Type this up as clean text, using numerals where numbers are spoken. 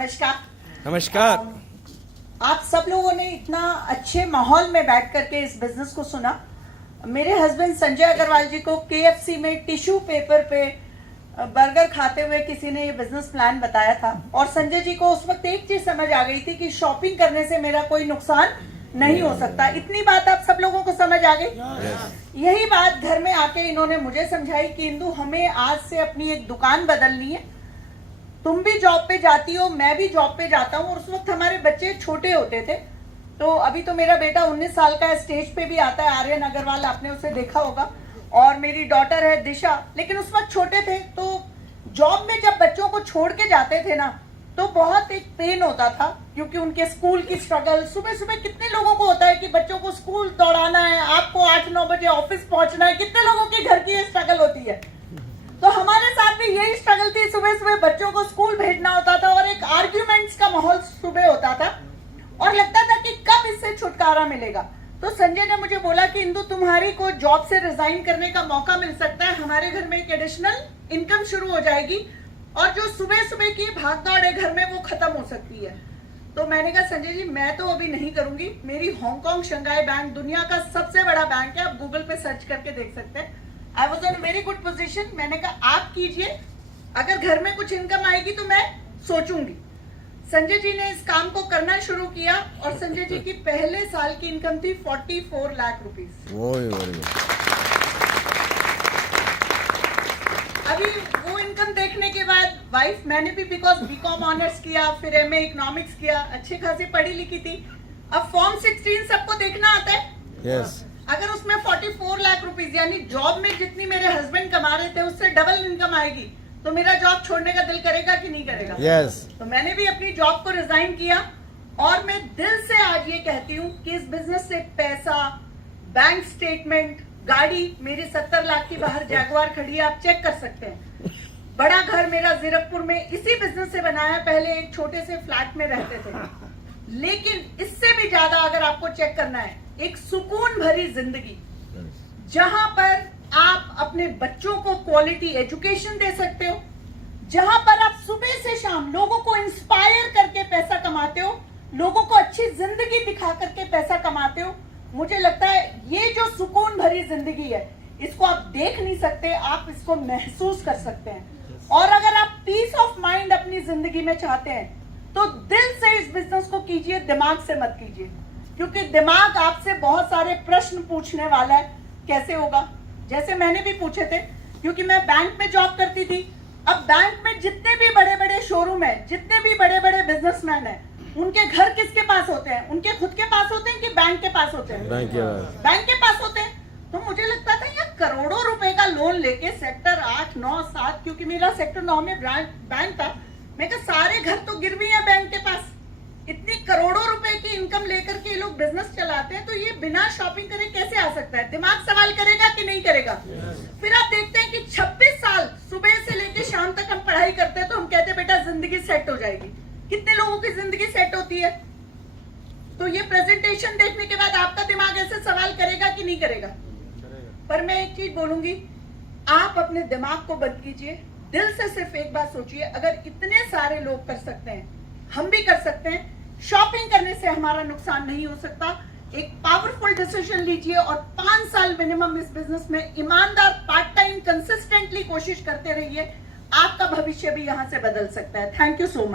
नमस्कार। नमस्कार। आप सब लोगों ने इतना अच्छे माहौल में बैठ करके इस बिजनेस को सुना। मेरे हस्बैंड संजय अग्रवाल जी को KFC में टिश्यू पेपर पे बर्गर खाते हुए किसी ने ये बिजनेस प्लान बताया था और संजय जी को उस वक्त एक चीज समझ आ गई थी कि शॉपिंग करने से मेरा कोई नुकसान नहीं हो सकता। इतनी बात आप सब लोगों को समझ आ गई। यही बात घर में आके इन्होंने मुझे समझाई कि इंदु हमें आज से अपनी एक दुकान बदलनी है। तुम भी जॉब पे जाती हो, मैं भी जॉब पे जाता हूँ। और उस वक्त हमारे बच्चे छोटे होते थे, तो अभी तो मेरा बेटा 19 साल का है, स्टेज पे भी आता है, आर्यन अग्रवाल, आपने उसे देखा होगा। और मेरी डॉटर है दिशा, लेकिन उस वक्त छोटे थे। तो जॉब में जब बच्चों को छोड़ के जाते थे ना, तो बहुत एक पेन होता था, क्योंकि उनके स्कूल की स्ट्रगल, सुबह सुबह कितने लोगों को होता है कि बच्चों को स्कूल दौड़ाना है, आपको 8-9 बजे ऑफिस पहुंचना है, कितने लोगों की घर की ये स्ट्रगल होती है। तो हमारे साथ भी यही स्ट्रगल थी, सुबह सुबह बच्चों को स्कूल भेजना होता था और एक आर्ग्यूमेंट्स का माहौल सुबह होता था और लगता था कि कब इससे छुटकारा मिलेगा। तो संजय ने मुझे बोला कि इंदु तुम्हारी को जॉब से रिजाइन करने का मौका मिल सकता है, हमारे घर में एक एडिशनल इनकम शुरू हो जाएगी और जो सुबह सुबह की भागदौड़ है घर में वो खत्म हो सकती है। तो मैंने कहा संजय जी मैं तो अभी नहीं करूंगी, मेरी हांगकांग शंघाई बैंक दुनिया का सबसे बड़ा बैंक है, आप गूगल पे सर्च करके देख सकते हैं। I was on very good position. मैंने कहा आप कीजिए, अगर घर में कुछ इनकम आएगी तो मैं सोचूंगी। संजय जी ने इस काम को करना शुरू किया और संजय जी की पहले साल की इनकम थी 44 लाख रुपीस। अभी वो इनकम देखने के बाद वाइफ, मैंने भी बिकॉज बीकॉम ऑनर्स किया, फिर MA इकोनॉमिक्स किया, अच्छी खासी पढ़ी लिखी थी। अब फॉर्म 16 सबको देखना आता है। यस। अगर उसमें 44 लाख रुपीस यानी जॉब में जितनी मेरे हस्बैंड कमा रहे थे उससे डबल इनकम आएगी, तो मेरा जॉब छोड़ने का दिल करेगा कि नहीं करेगा? यस। तो मैंने भी अपनी जॉब को रिजाइन किया और मैं दिल से आज ये कहती हूँ कि इस बिजनेस से पैसा, बैंक स्टेटमेंट, गाड़ी मेरी 70 लाख की बाहर जैगुआर खड़ी है, आप चेक कर सकते हैं। बड़ा घर मेरा जीरकपुर में इसी बिजनेस से बनाया, पहले एक छोटे से फ्लैट में रहते थे। लेकिन इससे भी ज्यादा अगर आपको चेक करना है, एक सुकून भरी जिंदगी जहां पर आप अपने बच्चों को क्वालिटी एजुकेशन दे सकते हो, जहां पर आप सुबह से शाम लोगों को इंस्पायर करके पैसा कमाते हो, लोगों को अच्छी जिंदगी दिखा करके पैसा कमाते हो। मुझे लगता है ये जो सुकून भरी जिंदगी है, इसको आप देख नहीं सकते, आप इसको महसूस कर सकते हैं। और अगर आप पीस ऑफ माइंड अपनी जिंदगी में चाहते हैं तो दिल से इस बिजनेस को कीजिए, दिमाग से मत कीजिए, क्योंकि दिमाग आपसे बहुत सारे प्रश्न पूछने वाला है। कैसे होगा? जैसे मैंने भी पूछे थे, क्योंकि मैं बैंक में जॉब करती थी। अब बैंक में जितने भी बड़े बड़े शोरूम है, जितने भी बड़े बड़े बिजनेसमैन है, उनके घर किसके पास होते हैं? उनके खुद के पास होते हैं कि बैंक के पास होते हैं? बैंक के पास होते हैं। तो मुझे लगता था यार करोड़ों रुपए का लोन लेके सेक्टर 8, 9, 7, क्योंकि मेरा सेक्टर 9 में बैंक था, मैं कहा सारे घर तो गिरवी है बैंक के पास, इतनी करोड़ों रुपए की इनकम लेकर के लोग बिजनेस चलाते हैं, तो ये बिना शॉपिंग करे कैसे आ सकता है? दिमाग सवाल करेगा कि नहीं करेगा? फिर आप देखते हैं कि 26 साल सुबह से लेकर शाम तक हम पढ़ाई करते हैं, तो हम कहते हैं बेटा जिंदगी सेट हो जाएगी। कितने लोगों की जिंदगी सेट होती है? तो ये प्रेजेंटेशन देखने के बाद आपका दिमाग ऐसे सवाल करेगा कि नहीं करेगा? पर मैं एक चीज बोलूंगी, आप अपने दिमाग को बंद कीजिए, दिल से सिर्फ एक बात सोचिए, अगर इतने सारे लोग कर सकते हैं, हम भी कर सकते हैं। शॉपिंग करने से हमारा नुकसान नहीं हो सकता। एक पावरफुल डिसीजन लीजिए और 5 साल मिनिमम इस बिजनेस में ईमानदार पार्ट टाइम कंसिस्टेंटली कोशिश करते रहिए, आपका भविष्य भी यहां से बदल सकता है। Thank you so much.